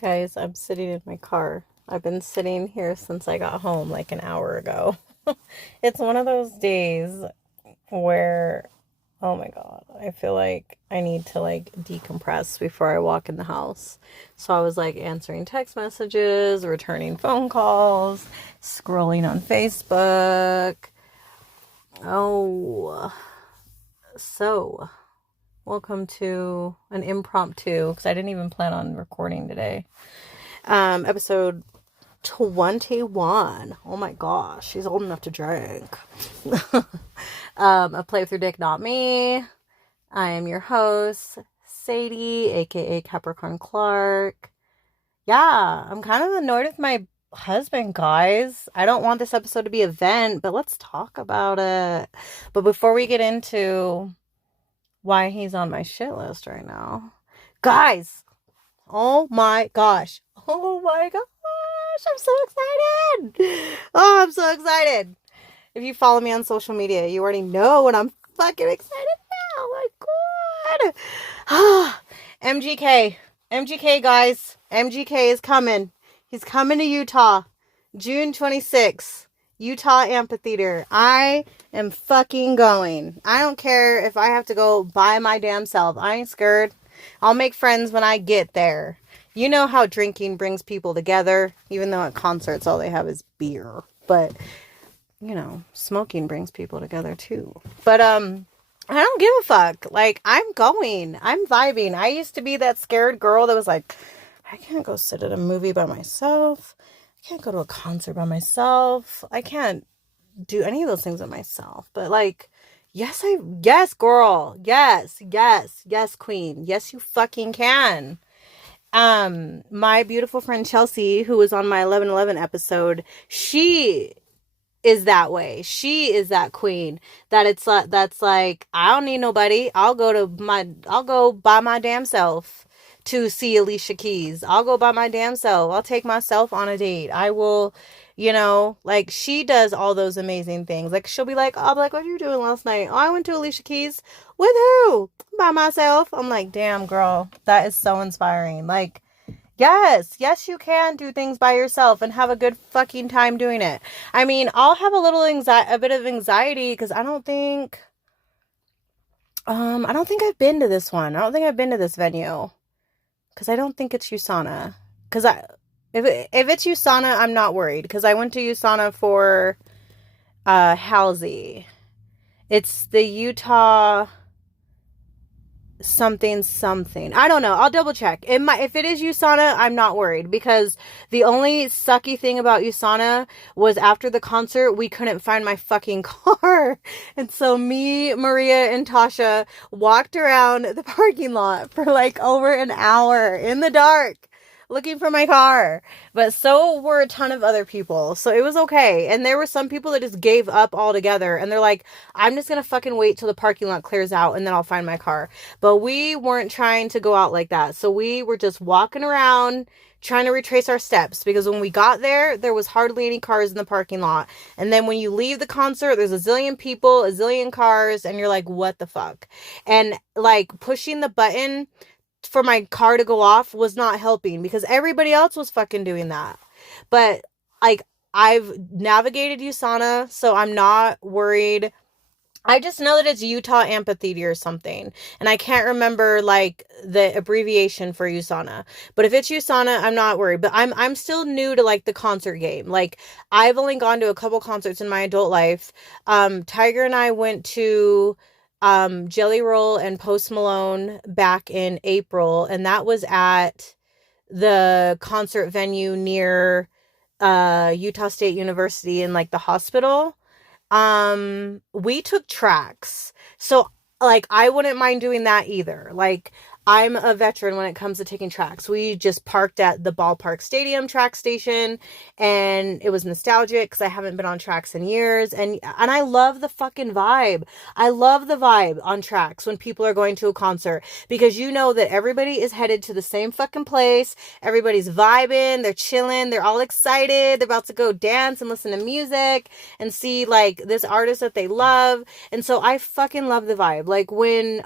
Guys, I'm sitting in my car. I've been sitting here since I got home like an hour ago. It's one of those days where, oh my God, I feel like I need to like decompress before I walk in the house. So I was like answering text messages, returning phone calls, scrolling on Facebook. Oh, so welcome to an impromptu, because I didn't even plan on recording today. Episode 21. Oh my gosh, she's old enough to drink. A Play with Your Dick, Not Me. I am your host, Sadie, aka Capricorn Clark. Yeah, I'm kind of annoyed with my husband, guys. I don't want this episode to be a vent, but let's talk about it. But before we get into why he's on my shit list right now, guys, oh my gosh. Oh my gosh. I'm so excited. Oh, I'm so excited. If you follow me on social media, you already know what I'm fucking excited about. Oh my God. MGK. MGK, guys. MGK is coming. He's coming to Utah. June 26th. Utah Amphitheater. I am fucking going. I don't care if I have to go by my damn self. I ain't scared. I'll make friends when I get there. You know how drinking brings people together, even though at concerts all they have is beer. But, you know, smoking brings people together too. But, I don't give a fuck. Like, I'm going. I'm vibing. I used to be that scared girl that was like, I can't go sit at a movie by myself. I can't go to a concert by myself. I can't do any of those things by myself. But, like, yes, girl. Yes, queen. Yes, you fucking can. My beautiful friend Chelsea, who was on my 11/11 episode, she is that way. She is that queen that it's like, that's like, I don't need nobody. I'll go by my damn self to see Alicia Keys. I'll go by my damn self. I'll take myself on a date. I will, like, she does all those amazing things. Like, she'll be like, I'll be like, what are you doing last night? Oh, I went to Alicia Keys. With who? By myself. I'm like, damn, girl, that is so inspiring. Like, yes, you can do things by yourself and have a good fucking time doing it. I mean, I'll have a bit of anxiety because I don't think I've been to this one. I don't think I've been to this venue because I don't think it's USANA. Because if it's USANA, I'm not worried because I went to USANA for Halsey. It's the Utah something. I don't know. I'll double check. If it is USANA, I'm not worried because the only sucky thing about USANA was after the concert, we couldn't find my fucking car. And so me, Maria, and Tasha walked around the parking lot for like over an hour in the dark looking for my car. But so were a ton of other people. So it was okay. And there were some people that just gave up altogether. And they're like, I'm just going to fucking wait till the parking lot clears out and then I'll find my car. But we weren't trying to go out like that. So we were just walking around trying to retrace our steps because when we got there was hardly any cars in the parking lot. And then when you leave the concert, there's a zillion people, a zillion cars, and you're like, what the fuck? And like pushing the button for my car to go off was not helping because everybody else was fucking doing that. But like, I've navigated USANA, so I'm not worried. I just know that it's Utah Amphitheater or something. And I can't remember like the abbreviation for USANA. But if it's USANA, I'm not worried. But I'm still new to like the concert game. Like, I've only gone to a couple concerts in my adult life. Tiger and I went to Jelly Roll and Post Malone back in April, and that was at the concert venue near Utah State University in like the hospital. We took tracks. So like I wouldn't mind doing that either. Like, I'm a veteran when it comes to taking tracks. We just parked at the Ballpark Stadium track station and it was nostalgic because I haven't been on tracks in years. And I love the fucking vibe. I love the vibe on tracks when people are going to a concert because you know that everybody is headed to the same fucking place. Everybody's vibing. They're chilling. They're all excited. They're about to go dance and listen to music and see like this artist that they love. And so I fucking love the vibe. Like when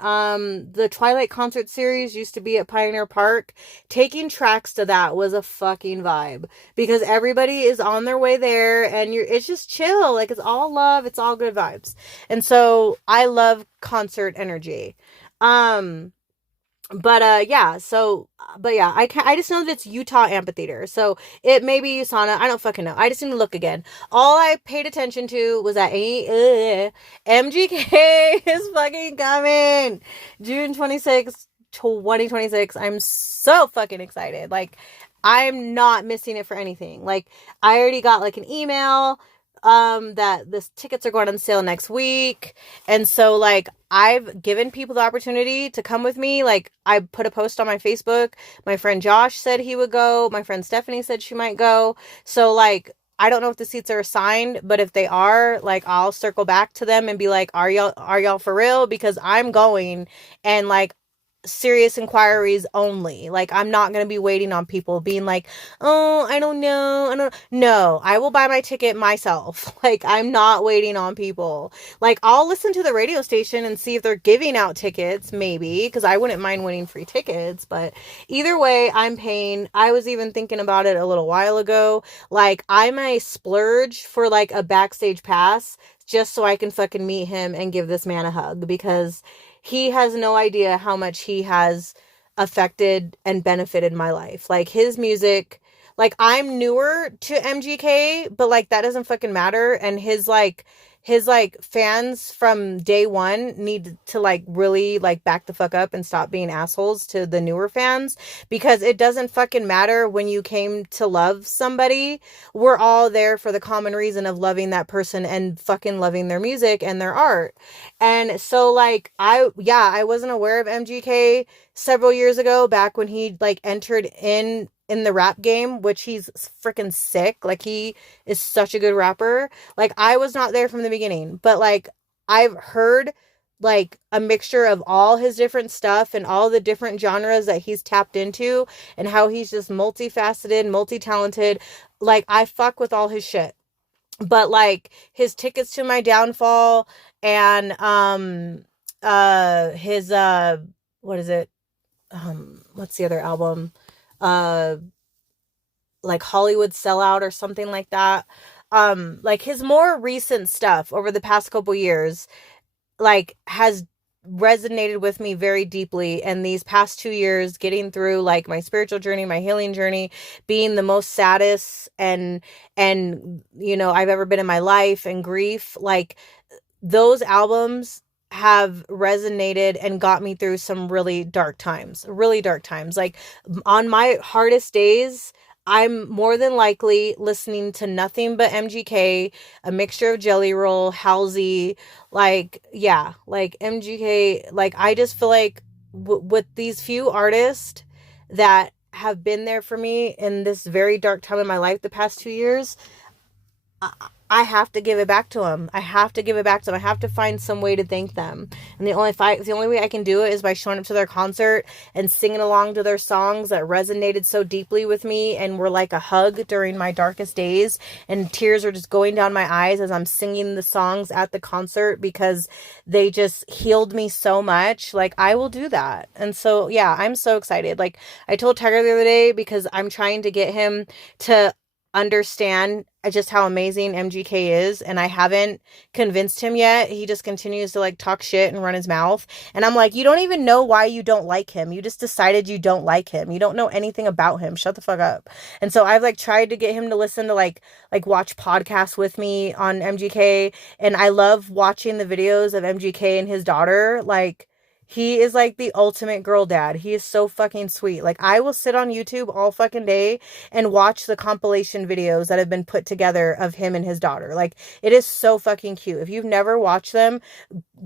the Twilight concert series series used to be at Pioneer Park, taking tracks to that was a fucking vibe because everybody is on their way there and it's just chill. Like it's all love, it's all good vibes. And so I love concert energy. Um but yeah, I just know that it's Utah Amphitheater. So it may be USANA. I don't fucking know. I just need to look again. All I paid attention to was that MGK is fucking coming. June 26th, 2026. I'm so fucking excited. Like, I'm not missing it for anything. Like, I already got like an email that the tickets are going on sale next week. And so like I've given people the opportunity to come with me. Like I put a post on my Facebook. My friend Josh said he would go. My friend Stephanie said she might go. So like I don't know if the seats are assigned, but if they are, like I'll circle back to them and be like, are y'all for real? Because I'm going, and like serious inquiries only. Like I'm not going to be waiting on people being like, oh, I don't know. No, I will buy my ticket myself. Like I'm not waiting on people. Like I'll listen to the radio station and see if they're giving out tickets, maybe, because I wouldn't mind winning free tickets. But either way, I'm paying. I was even thinking about it a little while ago. Like I might splurge for like a backstage pass just so I can fucking meet him and give this man a hug, because he has no idea how much he has affected and benefited my life. Like his music, like I'm newer to MGK, but like that doesn't fucking matter. And his fans from day one need to like really like back the fuck up and stop being assholes to the newer fans, because it doesn't fucking matter when you came to love somebody. We're all there for the common reason of loving that person and fucking loving their music and their art. And so like I wasn't aware of MGK several years ago, back when he like entered in the rap game, which he's freaking sick. Like he is such a good rapper. Like I was not there from the beginning, but like I've heard like a mixture of all his different stuff and all the different genres that he's tapped into and how he's just multifaceted, multi-talented. Like I fuck with all his shit. But like his Tickets to My Downfall and his what is it? What's the other album? Uh like Hollywood Sellout or something like that. Like his more recent stuff over the past couple years like has resonated with me very deeply. And these past 2 years, getting through like my spiritual journey, my healing journey, being the most saddest and you know I've ever been in my life, and grief, like those albums have resonated and got me through some really dark times. Like on my hardest days, I'm more than likely listening to nothing but MGK, a mixture of Jelly Roll, Halsey, like, yeah, like MGK. Like I just feel like with these few artists that have been there for me in this very dark time in my life the past 2 years, I have to give it back to them. I have to find some way to thank them. And the only way I can do it is by showing up to their concert and singing along to their songs that resonated so deeply with me and were like a hug during my darkest days. And tears are just going down my eyes as I'm singing the songs at the concert because they just healed me so much. Like I will do that. And so, yeah, I'm so excited. Like I told Tiger the other day, because I'm trying to get him to understand just how amazing MGK is, and I haven't convinced him yet. He just continues to like talk shit and run his mouth, and I'm like, you don't even know why you don't like him. You just decided you don't like him. You don't know anything about him. Shut the fuck up. And so I've like tried to get him to listen to like watch podcasts with me on MGK, and I love watching the videos of MGK and his daughter. Like he is like the ultimate girl dad. He is so fucking sweet. Like I will sit on YouTube all fucking day and watch the compilation videos that have been put together of him and his daughter. Like it is so fucking cute. If you've never watched them,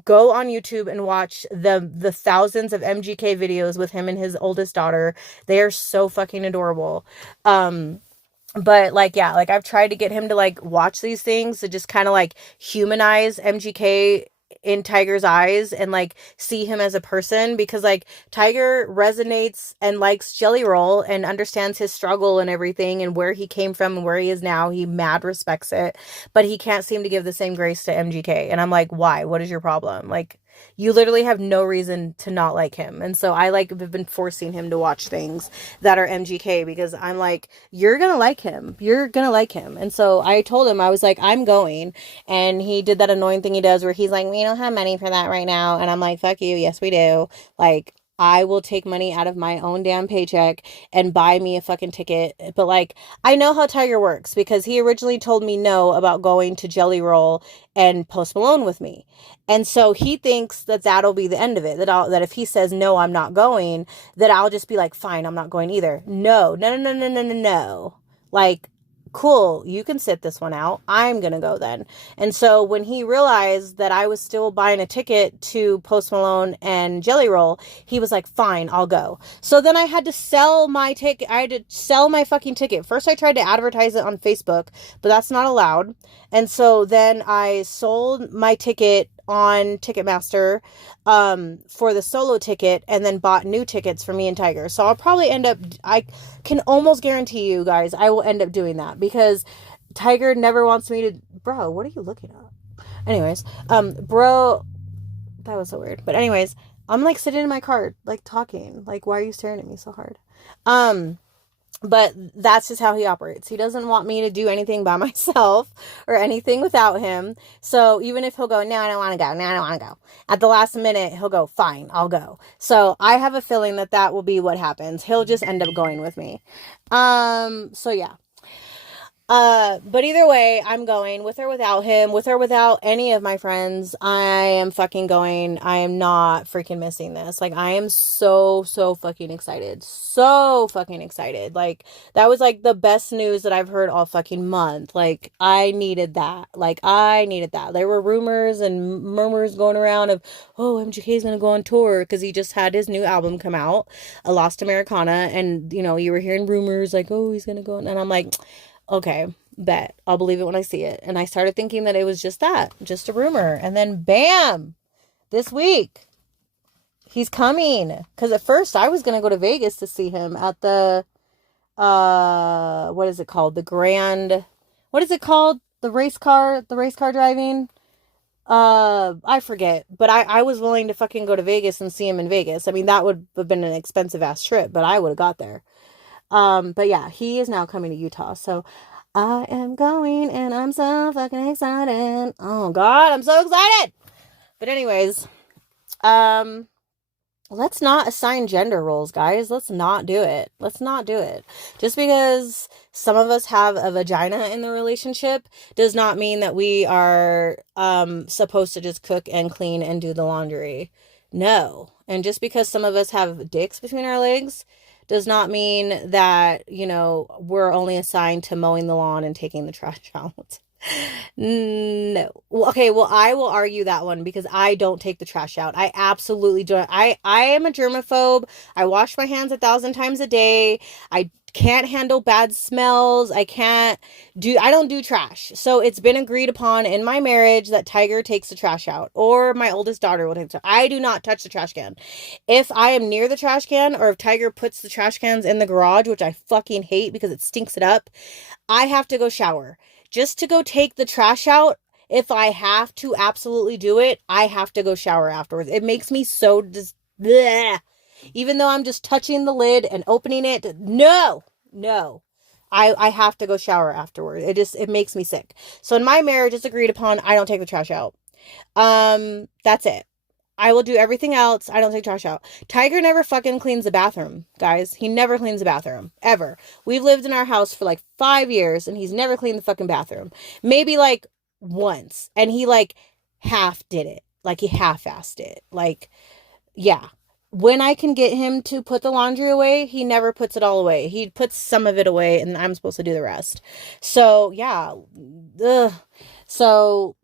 go on YouTube and watch the thousands of MGK videos with him and his oldest daughter. They are so fucking adorable. But like, yeah, like I've tried to get him to like watch these things to just kind of like humanize MGK in Tiger's eyes and like see him as a person, because like Tiger resonates and likes Jelly Roll and understands his struggle and everything and where he came from and where he is now. He mad respects it, but he can't seem to give the same grace to MGK. And I'm like, why? What is your problem? Like You literally have no reason to not like him. And so I like have been forcing him to watch things that are MGK because I'm like, you're going to like him. You're going to like him. And so I told him, I was like, I'm going. And he did that annoying thing he does where he's like, we don't have money for that right now. And I'm like, fuck you. Yes, we do. Like, I will take money out of my own damn paycheck and buy me a fucking ticket. But like, I know how Tiger works because he originally told me no about going to Jelly Roll and Post Malone with me. And so he thinks that that'll be the end of it. That if he says no, I'm not going, that I'll just be like, fine, I'm not going either. No, no, no, no, no, no, no, no. Like, cool, you can sit this one out. I'm going to go then. And so when he realized that I was still buying a ticket to Post Malone and Jelly Roll, he was like, fine, I'll go. So then I had to sell my ticket. I had to sell my fucking ticket. First, I tried to advertise it on Facebook, but that's not allowed. And so then I sold my ticket on Ticketmaster for the solo ticket and then bought new tickets for me and Tiger. So I'll probably end up, I can almost guarantee you guys, I will end up doing that because Tiger never wants me to, bro, what are you looking at? Anyways, bro, that was so weird. But anyways, I'm like sitting in my car, like talking, like, why are you staring at me so hard? But that's just how he operates. He doesn't want me to do anything by myself or anything without him. So even if he'll go, no, I don't want to go. No, I don't want to go. At the last minute, he'll go, fine, I'll go. So I have a feeling that that will be what happens. He'll just end up going with me. So yeah. But either way, I'm going with or without him, with or without any of my friends. I am fucking going. I am not freaking missing this. Like, I am so fucking excited. So fucking excited. Like, that was like the best news that I've heard all fucking month. Like, I needed that. Like, I needed that. There were rumors and murmurs going around of, oh, MGK's gonna go on tour because he just had his new album come out, A Lost Americana. And, you know, you were hearing rumors like, oh, he's gonna go. And I'm like, okay, bet. I'll believe it when I see it. And I started thinking that it was just that, just a rumor. And then bam, this week, he's coming. Because at first I was going to go to Vegas to see him at the, what is it called? What is it called? The race car driving. I forget, but I was willing to fucking go to Vegas and see him in Vegas. I mean, that would have been an expensive ass trip, but I would have got there. But yeah, he is now coming to Utah. So I am going and I'm so fucking excited. Oh God, I'm so excited. But anyways, let's not assign gender roles, guys. Let's not do it. Let's not do it. Just because some of us have a vagina in the relationship does not mean that we are supposed to just cook and clean and do the laundry. No. And just because some of us have dicks between our legs does not mean that, you know, we're only assigned to mowing the lawn and taking the trash out. No. Okay, well, I will argue that one because I don't take the trash out. I absolutely don't. I am a germaphobe. I wash my hands 1,000 times a day. I can't handle bad smells. I don't do trash. So it's been agreed upon in my marriage that Tiger takes the trash out or my oldest daughter will take the trash. I do not touch the trash can. If I am near the trash can or if Tiger puts the trash cans in the garage, which I fucking hate because it stinks it up, I have to go shower. Just to go take the trash out, if I have to absolutely do it, I have to go shower afterwards. It makes me so bleh. Even though I'm just touching the lid and opening it, no. I have to go shower afterwards. It makes me sick. So in my marriage, it's agreed upon. I don't take the trash out. That's it. I will do everything else. I don't take trash out. Tiger never fucking cleans the bathroom, guys. He never cleans the bathroom. Ever. We've lived in our house for like 5 years and he's never cleaned the fucking bathroom. Maybe like once. And he like half did it. Like he half-assed it. Like, yeah. When I can get him to put the laundry away, he never puts it all away. He puts some of it away and I'm supposed to do the rest. So, yeah. Ugh. So,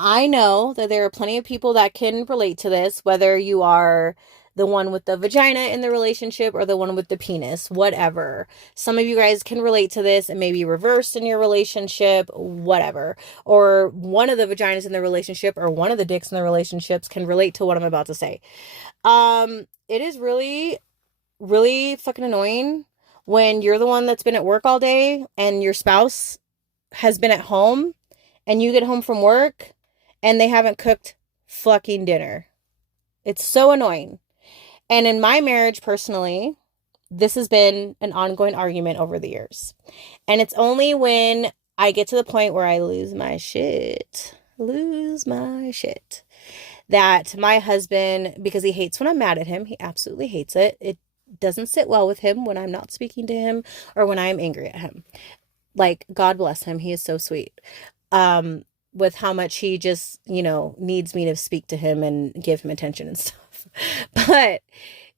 I know that there are plenty of people that can relate to this, whether you are the one with the vagina in the relationship or the one with the penis, whatever. Some of you guys can relate to this and maybe reversed in your relationship, whatever. Or one of the vaginas in the relationship or one of the dicks in the relationships can relate to what I'm about to say. It is really, really fucking annoying when you're the one that's been at work all day and your spouse has been at home and you get home from work and they haven't cooked fucking dinner. It's so annoying. And in my marriage, personally, this has been an ongoing argument over the years. And it's only when I get to the point where I lose my shit, that my husband, because he hates when I'm mad at him, he absolutely hates it. It doesn't sit well with him when I'm not speaking to him or when I'm angry at him. Like, God bless him. He is so sweet. With how much he just, needs me to speak to him and give him attention and stuff. But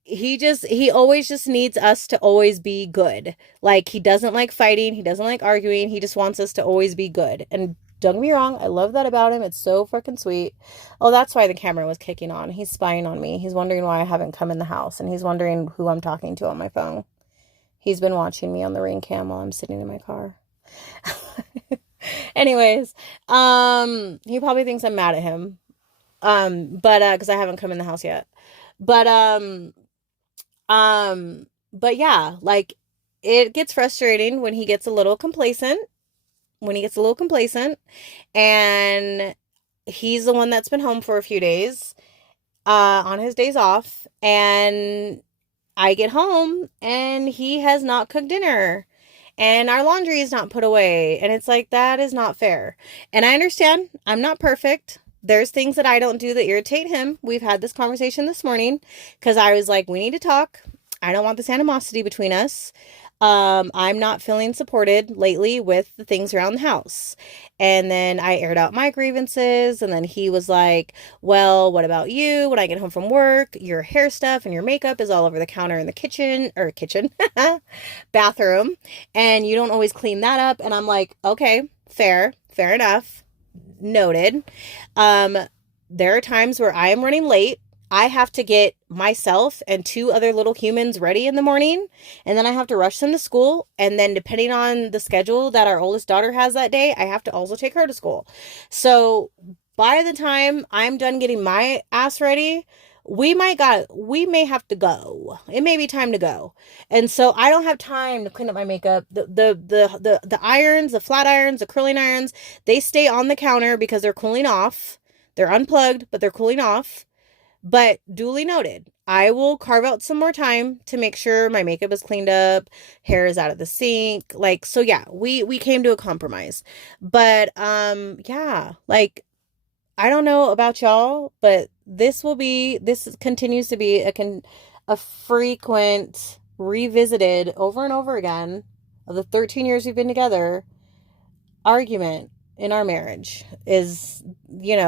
he always just needs us to always be good. Like, he doesn't like fighting. He doesn't like arguing. He just wants us to always be good. And don't get me wrong, I love that about him. It's so freaking sweet. Oh, that's why the camera was kicking on. He's spying on me. He's wondering why I haven't come in the house. And he's wondering who I'm talking to on my phone. He's been watching me on the Ring cam while I'm sitting in my car. Anyways, he probably thinks I'm mad at him. But because I haven't come in the house yet. But but yeah, like, it gets frustrating when he gets a little complacent. And he's the one that's been home for a few days, on his days off, and I get home and he has not cooked dinner and our laundry is not put away. And it's like, that is not fair. And I understand I'm not perfect. There's things that I don't do that irritate him. We've had this conversation this morning because I was like, we need to talk. I don't want this animosity between us. I'm not feeling supported lately with the things around the house. And then I aired out my grievances. And then he was like, well, what about you? When I get home from work, your hair stuff and your makeup is all over the counter in the kitchen, bathroom. And you don't always clean that up. And I'm like, okay, fair enough. Noted. There are times where I am running late. I have to get myself and two other little humans ready in the morning, and then I have to rush them to school. And then depending on the schedule that our oldest daughter has that day, I have to also take her to school. So by the time I'm done getting my ass ready, we may have to go. It may be time to go. And so I don't have time to clean up my makeup. The irons, the flat irons, the curling irons, they stay on the counter because they're cooling off. They're unplugged, but they're cooling off. But duly noted, I will carve out some more time to make sure my makeup is cleaned up, hair is out of the sink. Like, so yeah, we came to a compromise. But yeah, like, I don't know about y'all, but this continues to be a frequent, revisited over and over again of the 13 years we've been together argument in our marriage. Is,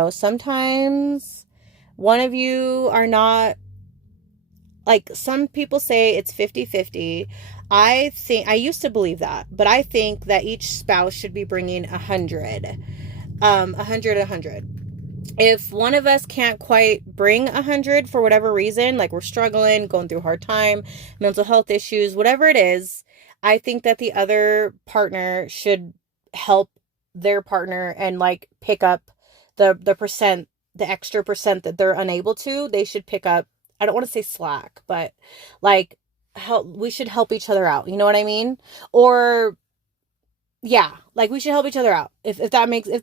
sometimes one of you are not, like, some people say it's 50-50. I used to believe that, but I think that each spouse should be bringing 100. 100. If one of us can't quite bring 100 for whatever reason, like we're struggling, going through a hard time, mental health issues, whatever it is, I think that the other partner should help their partner and, like, pick up the extra percent that they're unable to. They should pick up, I don't want to say slack, but, like, we should help each other out. You know what I mean? Or yeah, like, we should help each other out. If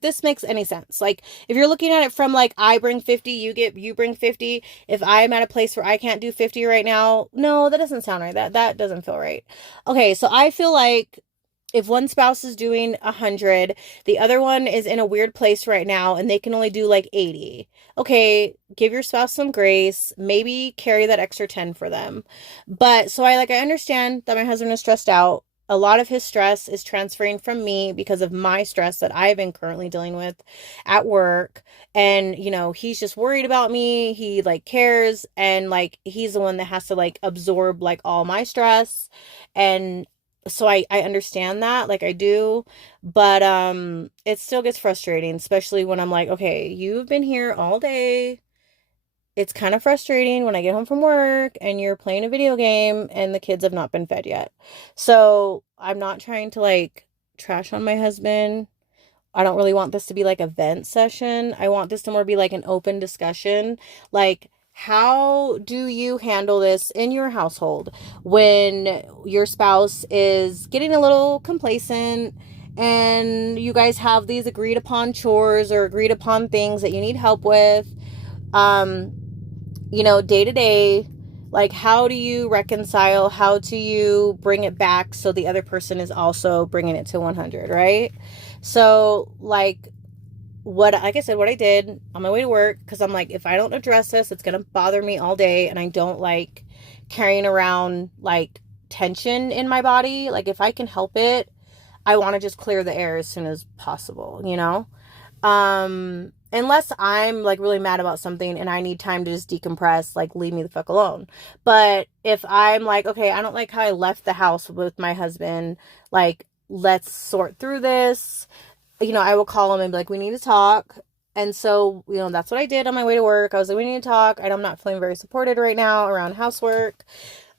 this makes any sense. Like, if you're looking at it from, like, I bring 50, you bring 50. If I'm at a place where I can't do 50 right now, no, that doesn't sound right. That doesn't feel right. Okay, so I feel like if one spouse is doing 100, the other one is in a weird place right now and they can only do like 80. Okay, give your spouse some grace. Maybe carry that extra 10 for them. But so I understand that my husband is stressed out. A lot of his stress is transferring from me because of my stress that I've been currently dealing with at work. And, he's just worried about me. He, like, cares. And, like, he's the one that has to, like, absorb, like, all my stress. And so I understand that, like, I do, but it still gets frustrating, especially when I'm like, okay, you've been here all day. It's kind of frustrating when I get home from work and you're playing a video game and the kids have not been fed yet. So I'm not trying to, like, trash on my husband. I don't really want this to be like a vent session. I want this to more be like an open discussion. Like, how do you handle this in your household when your spouse is getting a little complacent and you guys have these agreed upon chores or agreed upon things that you need help with, um, day to day, like, how do you reconcile? How do you bring it back so the other person is also bringing it to 100, right? So, like I said, what I did on my way to work, because I'm like, if I don't address this, it's going to bother me all day. And I don't like carrying around like tension in my body. Like, if I can help it, I want to just clear the air as soon as possible, unless I'm like really mad about something and I need time to just decompress, like, leave me the fuck alone. But if I'm like, okay, I don't like how I left the house with my husband, like, let's sort through this. I will call him and be like, we need to talk. And so, that's what I did on my way to work. I was like, we need to talk. I'm not feeling very supported right now around housework.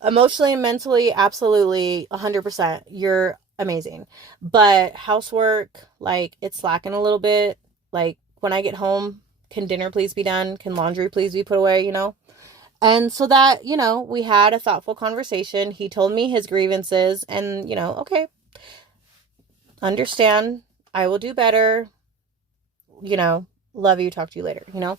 Emotionally and mentally, absolutely 100%. You're amazing. But housework, like, it's slacking a little bit. Like, when I get home, can dinner please be done? Can laundry please be put away, And so that, we had a thoughtful conversation. He told me his grievances and, okay, understand. I will do better. Love you. Talk to you later, So,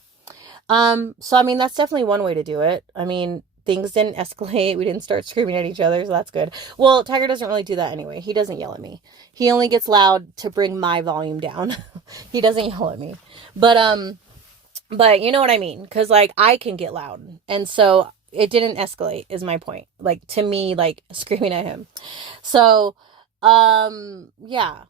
I mean, that's definitely one way to do it. I mean, things didn't escalate. We didn't start screaming at each other, so that's good. Well, Tiger doesn't really do that anyway. He doesn't yell at me. He only gets loud to bring my volume down. He doesn't yell at me. But you know what I mean? Because, like, I can get loud. And so it didn't escalate is my point. Like, to me, like, screaming at him. So, yeah.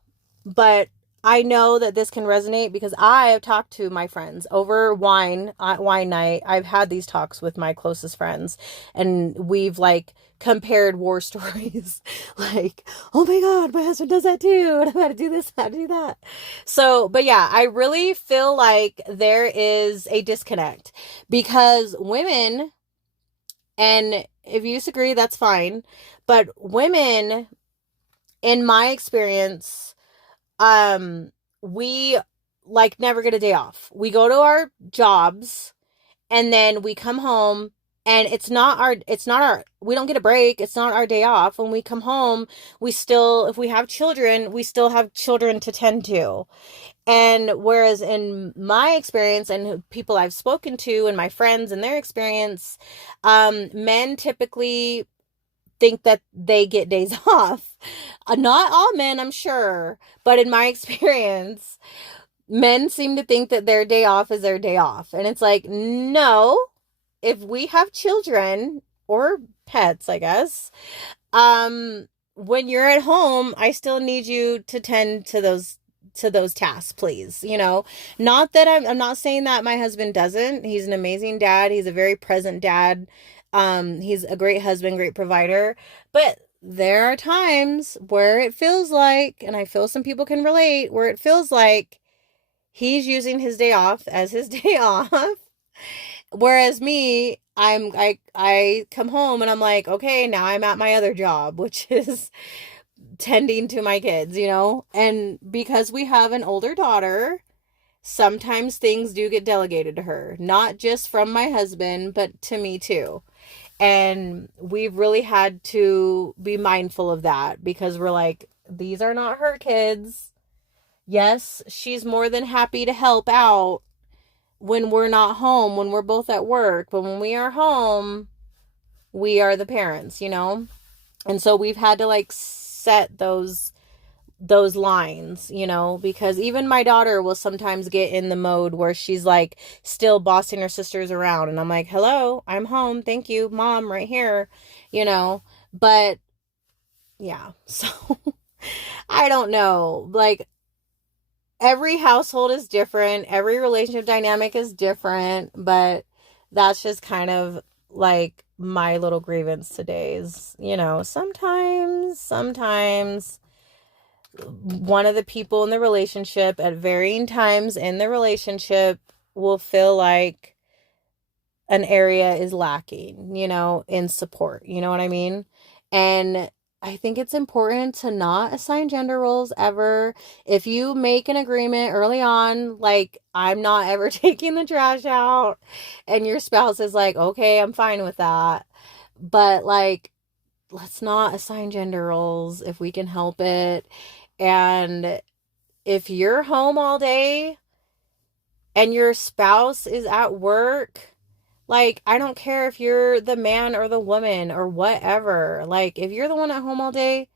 But I know that this can resonate because I have talked to my friends over wine night. I've had these talks with my closest friends, and we've like compared war stories. Like, oh my God, my husband does that too. And I'm going to do this, how to do that. So, but yeah, I really feel like there is a disconnect because women, and if you disagree, that's fine. But women, in my experience, we like never get a day off. We go to our jobs and then we come home and we don't get a break. It's not our day off. When we come home, if we have children, we still have children to tend to. And whereas in my experience and people I've spoken to and my friends and their experience, men typically think that they get days off. Not all men, I'm sure, but in my experience, men seem to think that their day off is their day off. And it's like, no, if we have children or pets, I guess, when you're at home, I still need you to tend to those tasks, please. Not that I'm not saying that my husband doesn't. He's an amazing dad. He's a very present dad. He's a great husband, great provider, but there are times where it feels like, and I feel some people can relate, where it feels like he's using his day off as his day off. Whereas me, I come home and I'm like, okay, now I'm at my other job, which is tending to my kids, and because we have an older daughter, sometimes things do get delegated to her, not just from my husband, but to me too. And we've really had to be mindful of that because we're like, these are not her kids. Yes, she's more than happy to help out when we're not home, when we're both at work. But when we are home, we are the parents, And so we've had to like set those lines, because even my daughter will sometimes get in the mode where she's like still bossing her sisters around. And I'm like, hello, I'm home. Thank you, mom, right here, but yeah, so I don't know. Like, every household is different. Every relationship dynamic is different, but that's just kind of like my little grievance today is, sometimes one of the people in the relationship at varying times in the relationship will feel like an area is lacking, in support. You know what I mean? And I think it's important to not assign gender roles ever. If you make an agreement early on, like, I'm not ever taking the trash out, and your spouse is like, okay, I'm fine with that. But, like, let's not assign gender roles if we can help it. And if you're home all day and your spouse is at work, like, I don't care if you're the man or the woman or whatever. Like, if you're the one at home all day,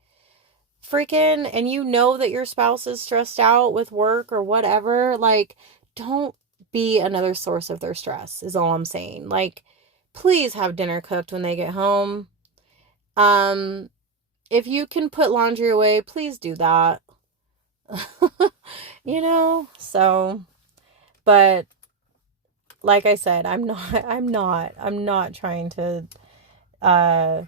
freaking, and you know that your spouse is stressed out with work or whatever, like, don't be another source of their stress, is all I'm saying. Like, please have dinner cooked when they get home. Um, if you can put laundry away, please do that. So, but like I said, I'm not trying to, uh,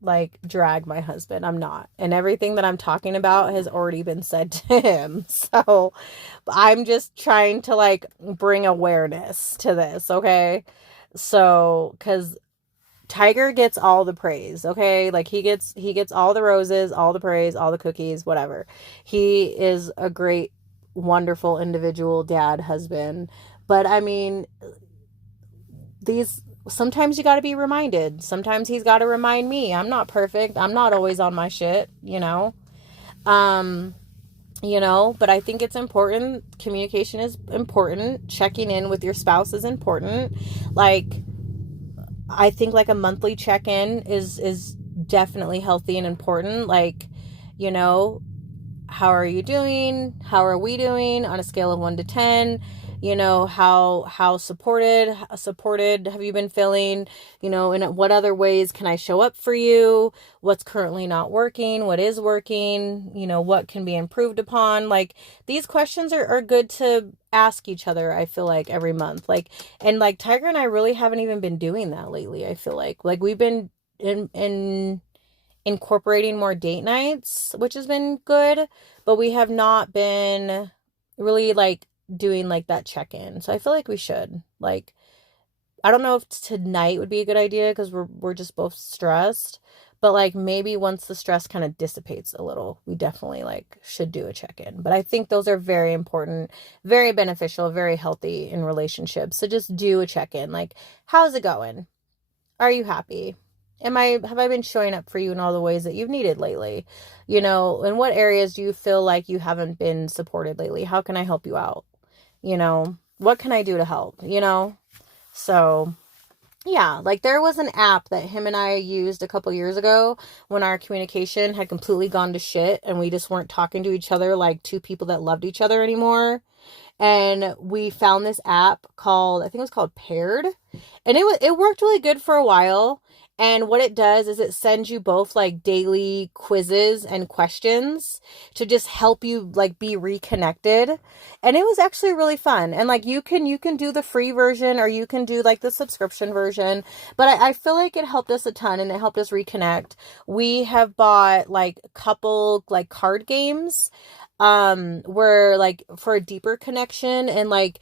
like, drag my husband. I'm not. And everything that I'm talking about has already been said to him. So I'm just trying to, like, bring awareness to this, okay? So, because Tiger gets all the praise, okay? Like, he gets all the roses, all the praise, all the cookies, whatever. He is a great, wonderful individual, dad, husband. But I mean, these sometimes you got to be reminded. Sometimes he's got to remind me. I'm not perfect. I'm not always on my shit. Um, but I think it's important. Communication is important. Checking in with your spouse is important. Like, I think like a monthly check-in is definitely healthy and important. Like, you know, how are you doing? How are we doing on a scale of 1 to 10? How supported have you been feeling? In what other ways can I show up for you? What's currently not working? What is working? What can be improved upon? Like, these questions are good to ask each other, I feel like, every month. Like, and like Tiger and I really haven't even been doing that lately. I feel like we've been in incorporating more date nights, which has been good, but we have not been really like doing like that check-in. So I feel like we should. Like, I don't know if tonight would be a good idea because we're just both stressed, but like maybe once the stress kind of dissipates a little, we definitely like should do a check-in. But I think those are very important, very beneficial, very healthy in relationships. So just do a check-in. Like, how's it going? Are you happy? Have I been showing up for you in all the ways that you've needed lately? In what areas do you feel like you haven't been supported lately? How can I help you out? What can I do to help? So yeah, like there was an app that him and I used a couple years ago when our communication had completely gone to shit and we just weren't talking to each other like two people that loved each other anymore. And we found this app called, I think it was called Paired, and it worked really good for a while. And what it does is it sends you both like daily quizzes and questions to just help you like be reconnected. And it was actually really fun. And like you can do the free version or you can do like the subscription version. But I feel like it helped us a ton and it helped us reconnect. We have bought like a couple like card games where like for a deeper connection and like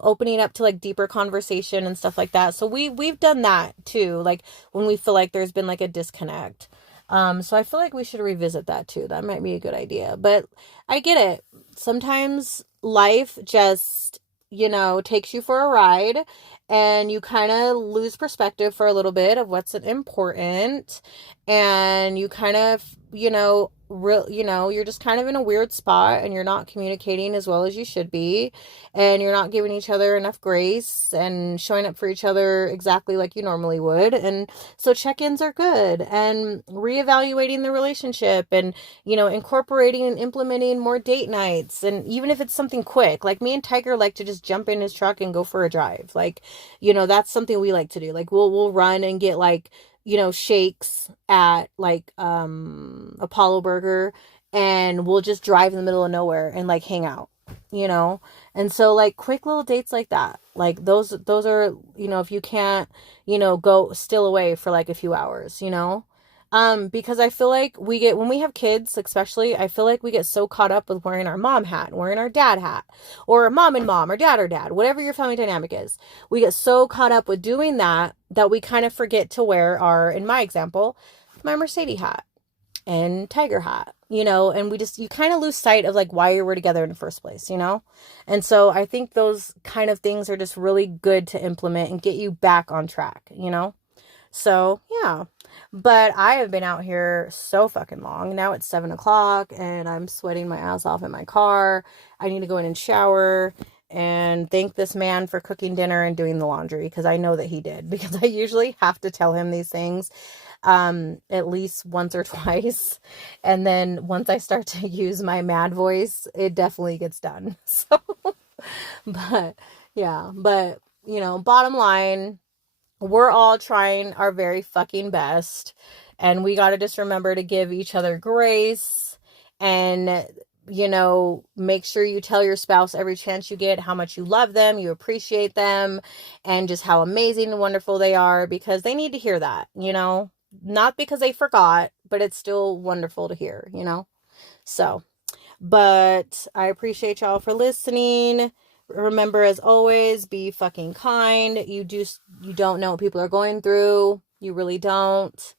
opening up to like deeper conversation and stuff like that. So we've done that too, like when we feel like there's been like a disconnect. So I feel like we should revisit that too. That might be a good idea. But I get it. Sometimes life just takes you for a ride and you kind of lose perspective for a little bit of what's important, and you kind of you're just kind of in a weird spot and you're not communicating as well as you should be, and you're not giving each other enough grace and showing up for each other exactly like you normally would. And so check-ins are good, and reevaluating the relationship, and incorporating and implementing more date nights. And even if it's something quick, like me and Tiger like to just jump in his truck and go for a drive. Like, that's something we like to do. Like we'll run and get like shakes at like Apollo Burger, and we'll just drive in the middle of nowhere and like hang out. And so like quick little dates like that, like those are, if you can't go still away for like a few hours, because I feel like when we have kids, especially, I feel like we get so caught up with wearing our mom hat, wearing our dad hat, or mom and mom, or dad, whatever your family dynamic is. We get so caught up with doing that we kind of forget to wear in my example, my Mercedes hat and Tiger hat, and you kind of lose sight of like why you were together in the first place, And so I think those kind of things are just really good to implement and get you back on track, So yeah. But I have been out here so fucking long. Now it's 7 o'clock and I'm sweating my ass off in my car. I need to go in and shower and thank this man for cooking dinner and doing the laundry, because I know that he did, because I usually have to tell him these things at least once or twice. And then once I start to use my mad voice, it definitely gets done. So, but yeah, but bottom line, we're all trying our very fucking best, and we got to just remember to give each other grace, and make sure you tell your spouse every chance you get how much you love them, you appreciate them, and just how amazing and wonderful they are, because they need to hear that, not because they forgot, but it's still wonderful to hear, so. But I appreciate y'all for listening. Remember, as always, be fucking kind. You don't know what people are going through. You really don't.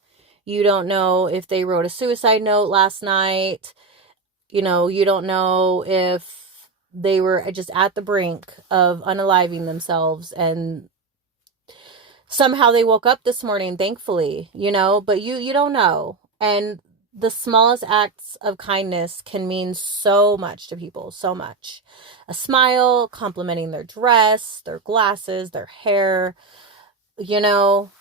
You don't know if they wrote a suicide note last night. You don't know if they were just at the brink of unaliving themselves and somehow they woke up this morning, thankfully, but you don't know. And the smallest acts of kindness can mean so much to people, so much. A smile, complimenting their dress, their glasses, their hair,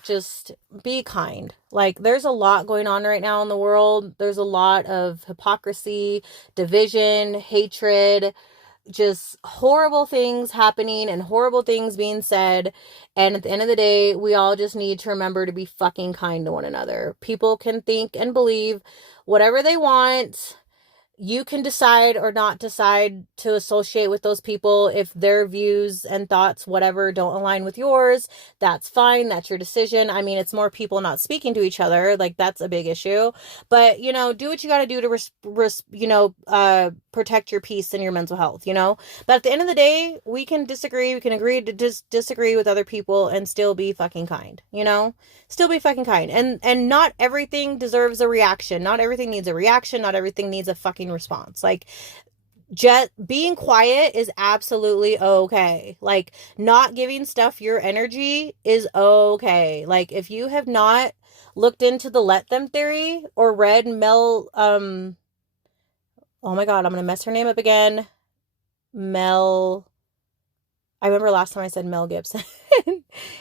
just be kind. Like, there's a lot going on right now in the world. There's a lot of hypocrisy, division, hatred, just horrible things happening and horrible things being said. And at the end of the day, we all just need to remember to be fucking kind to one another. People can think and believe whatever they want. You can decide or not decide to associate with those people. If their views and thoughts, whatever, don't align with yours, that's fine. That's your decision. I mean, it's more people not speaking to each other. Like, that's a big issue. But, do what you got to do to, protect your peace and your mental health, But at the end of the day, we can disagree. We can agree to disagree with other people and still be fucking kind, Still be fucking kind. And not everything deserves a reaction. Not everything needs a reaction. Not everything needs a fucking response. Like, just being quiet is absolutely okay. Like, not giving stuff your energy is okay. Like, if you have not looked into the let them theory or read Mel, oh my God, I'm going to mess her name up again. I remember last time I said Mel Gibson.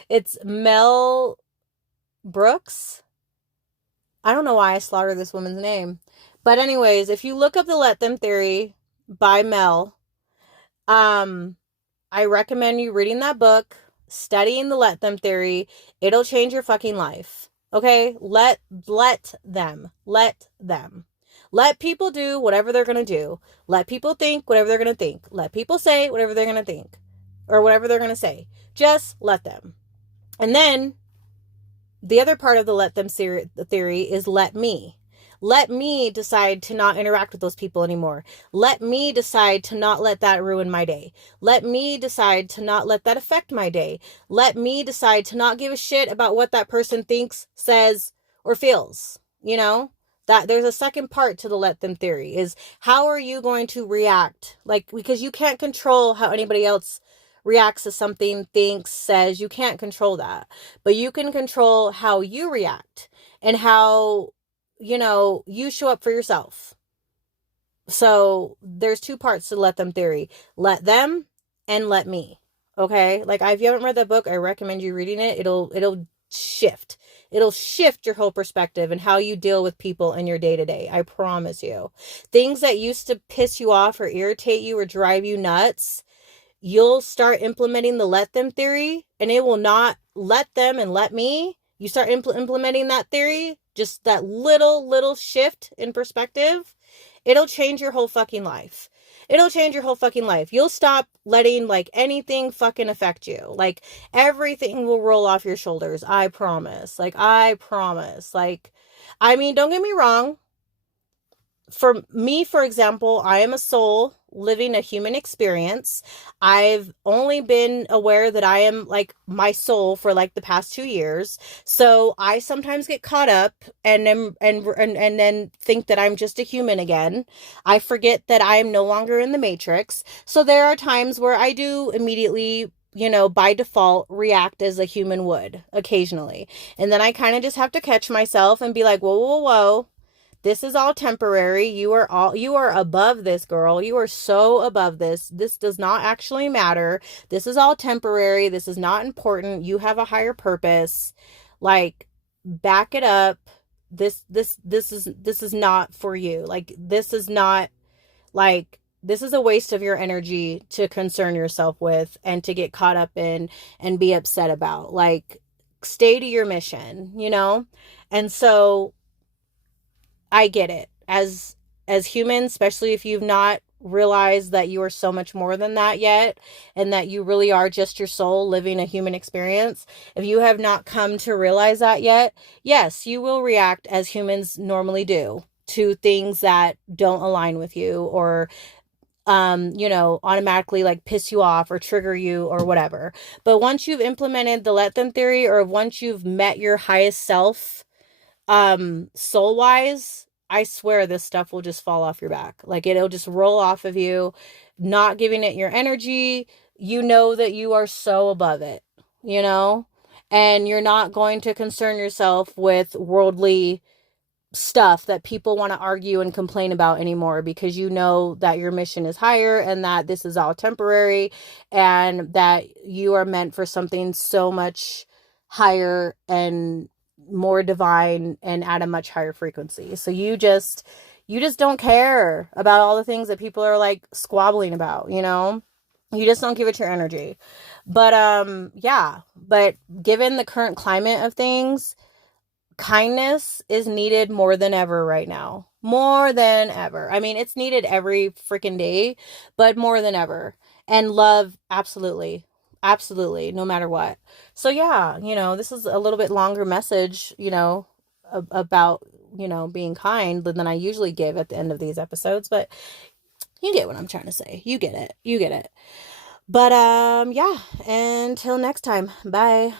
It's Mel Brooks. I don't know why I slaughtered this woman's name. But anyways, if you look up the Let Them Theory by Mel, I recommend you reading that book, studying the Let Them Theory. It'll change your fucking life. Okay? Let them. Let people do whatever they're going to do. Let people think whatever they're going to think. Let people say whatever they're going to think. Or whatever they're going to say. Just let them. And then the other part of the let them theory is let me. Let me decide to not interact with those people anymore. Let me decide to not let that ruin my day. Let me decide to not let that affect my day. Let me decide to not give a shit about what that person thinks, says, or feels. That there's a second part to the let them theory is, how are you going to react? Like, because you can't control how anybody else reacts to something, thinks, says. You can't control that. But you can control how you react and how, you show up for yourself. So there's two parts to let them theory. Let them and let me. Okay? Like, if you haven't read that book, I recommend you reading it. It'll shift. It'll shift your whole perspective and how you deal with people in your day-to-day. I promise you. Things that used to piss you off or irritate you or drive you nuts, you'll start implementing the let them theory, and it will not let them and let me. You start implementing that theory, just that little shift in perspective, it'll change your whole fucking life. It'll change your whole fucking life. You'll stop letting, like, anything fucking affect you. Like, everything will roll off your shoulders. I promise. Like, I promise. Like, I mean, don't get me wrong. For me, for example, I am a soul living a human experience. I've only been aware that I am, like, my soul for, like, the past 2 years. So I sometimes get caught up and then think that I'm just a human again. I forget that I am no longer in the Matrix. So there are times where I do immediately, by default react as a human would occasionally. And then I kind of just have to catch myself and be like, whoa, whoa, whoa. This is all temporary. You are above this, girl. You are so above this. This does not actually matter. This is all temporary. This is not important. You have a higher purpose. Like, back it up. This is not for you. Like, this is a waste of your energy to concern yourself with and to get caught up in and be upset about. Like, stay to your mission. And so I get it. As humans, especially if you've not realized that you are so much more than that yet, and that you really are just your soul living a human experience. If you have not come to realize that yet, yes, you will react as humans normally do to things that don't align with you, or automatically like piss you off or trigger you or whatever. But once you've implemented the let them theory, or once you've met your highest self, soul wise, I swear this stuff will just fall off your back. Like, it'll just roll off of you, not giving it your energy. You know that you are so above it, and you're not going to concern yourself with worldly stuff that people want to argue and complain about anymore, because you know that your mission is higher, and that this is all temporary, and that you are meant for something so much higher and more divine and at a much higher frequency. So you just don't care about all the things that people are like squabbling about. You just don't give it your energy. But yeah, but given the current climate of things, kindness is needed more than ever right now. More than ever. I mean, it's needed every freaking day, but more than ever. And love, absolutely. Absolutely, no matter what. So yeah, this is a little bit longer message, about, being kind than I usually give at the end of these episodes, but you get what I'm trying to say. You get it. You get it. But yeah, until next time. Bye.